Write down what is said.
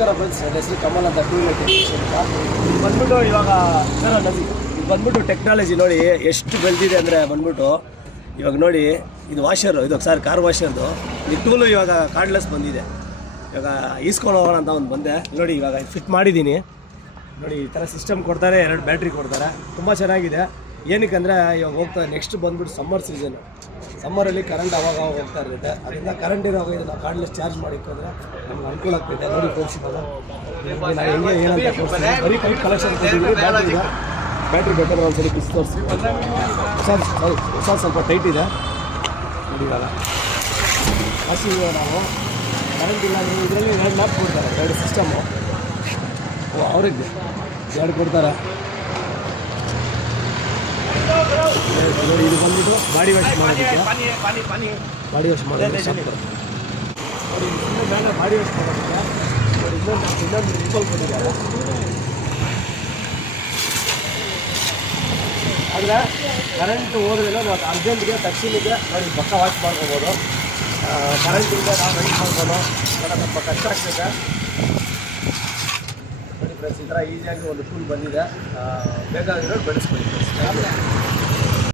ನಮಸ್ಕಾರ ಫ್ರೆಂಡ್ಸ್, ನನ್ನ ಹೆಸರು ಕಮಲ್ ಅಂತ, ಟೂ ವೀಲರ್ ಟೆಕ್ನಿಷಿಯನ್ ಅಂತ. ಬಂದ್ಬಿಟ್ಟು ಇವಾಗ ಸರ್ ನದಿ ಇದು ಬಂದ್ಬಿಟ್ಟು ಟೆಕ್ನಾಲಜಿ ನೋಡಿ ಎಷ್ಟು ಬೆಳೆದಿದೆ ಅಂದರೆ ಬಂದ್ಬಿಟ್ಟು ಇವಾಗ ನೋಡಿ ಇದು ವಾಷರು, ಇದು ಸರ್ ಕಾರ್ ವಾಷರ್ದು ಈ ಟೂಲು ಇವಾಗ ಕಾರ್ಡ್ಲೆಸ್ ಬಂದಿದೆ. ಇವಾಗ ಈಸ್ಕೊಂಡು ಹೋಗೋಣ ಅಂತ ಒಂದು ಬಂದೆ ನೋಡಿ, ಇವಾಗ ಫಿಟ್ ಮಾಡಿದ್ದೀನಿ ನೋಡಿ. ಈ ಥರ ಸಿಸ್ಟಮ್ ಕೊಡ್ತಾರೆ, 2 ಬ್ಯಾಟ್ರಿ ಕೊಡ್ತಾರೆ, ತುಂಬ ಚೆನ್ನಾಗಿದೆ. ಏನಕ್ಕೆ ಅಂದರೆ ಇವಾಗ ಹೋಗ್ತಾ ನೆಕ್ಸ್ಟ್ ಬಂದ್ಬಿಟ್ಟು ಸಮ್ಮರ್ ಸೀಸನು, ಸಮ್ಮರಲ್ಲಿ ಕರೆಂಟ್ ಅವಾಗ ಹೋಗ್ತಾ ಇರುತ್ತೆ. ಅದರಿಂದ ಕರೆಂಟ್ ಇರೋವಾಗ ಇದನ್ನು ಕಾರ್ಡ್ಲೆಸ್ ಚಾರ್ಜ್ ಮಾಡಿಕೊಂಡ್ರೆ ನಮ್ಗೆ ಅನುಕೂಲ ಆಗ್ತೈತೆ. ನೋಡಿ ತೋರಿಸಿದಾಗ ನಾನು ಹೆಂಗೆ ಏನಂತ ತೋರಿಸ್ತೀನಿ. ಬರೀ ಪೈಪ್ ಕಲೆಕ್ಷನ್ ಕೊಟ್ಟಿದ್ದೀವಿ. ಬ್ಯಾಟ್ರಿ ಬೇಕಾದ್ರೆ ಒಂದು ಸರಿ ಕಿಸ್ ತೋರಿಸಿ. ಹೊಸ ಸ್ವಲ್ಪ ಟೈಟ್ ಇದೆ ನೋಡಿ. ಇವಾಗ ಹಸಿ ನಾವು ಕರೆಂಟ್ ಇಲ್ಲ ಅಂದರೆ ಇದರಲ್ಲಿ 2 ಲ್ಯಾಪ್ ಕೊಡ್ತಾರೆ, 2 ಸಿಸ್ಟಮು ಅವ್ರಿಗೆ 2 ಕೊಡ್ತಾರೆ ನೋಡಿ. ಇದು ಬಂದ್ಬಿಟ್ಟು ಬಾಡಿ ವಾಶ್ ಮಾಡೋದಕ್ಕೆ, ಬಾಡಿ ವಾಶ್ ಮಾಡೋದಕ್ಕೆ ನೋಡಿ. ಸುಮ್ಮನೆ ಬೇಡ ಬಾಡಿ ವಾಶ್ ಮಾಡೋದಕ್ಕೆ ನೋಡಿ. ಇನ್ನೊಂದು ರಿಪಲ್ ಕೊಟ್ಟಿದ್ದಾರೆ. ಆದರೆ ಕರೆಂಟ್ ಹೋದ್ಮೇಲೆ ನಾವು ಅರ್ಜೆಂಟ್ಗೆ ತಕ್ಷಣಿಗೆ ನೋಡಿ ಪಕ್ಕ ವಾಶ್ ಮಾಡ್ಕೋಬೋದು. ಕರೆಂಟಿಂದ ನಾವು ರೆಡಿ ಮಾಡ್ಬೋದು, ಸ್ವಲ್ಪ ಕಷ್ಟ ಆಗ್ತದೆ ನೋಡಿ ಫ್ರೆಂಡ್ಸ್. ಈ ಥರ ಈಸಿಯಾಗಿ ಒಂದು ಟೂಲ್ ಬಂದಿದೆ, ಬೇಕಾಗಿರೋದು ಬೆಳೆಸ್ಕೊಳ್ಳಿ ಫ್ರೆಂಡ್ಸ್.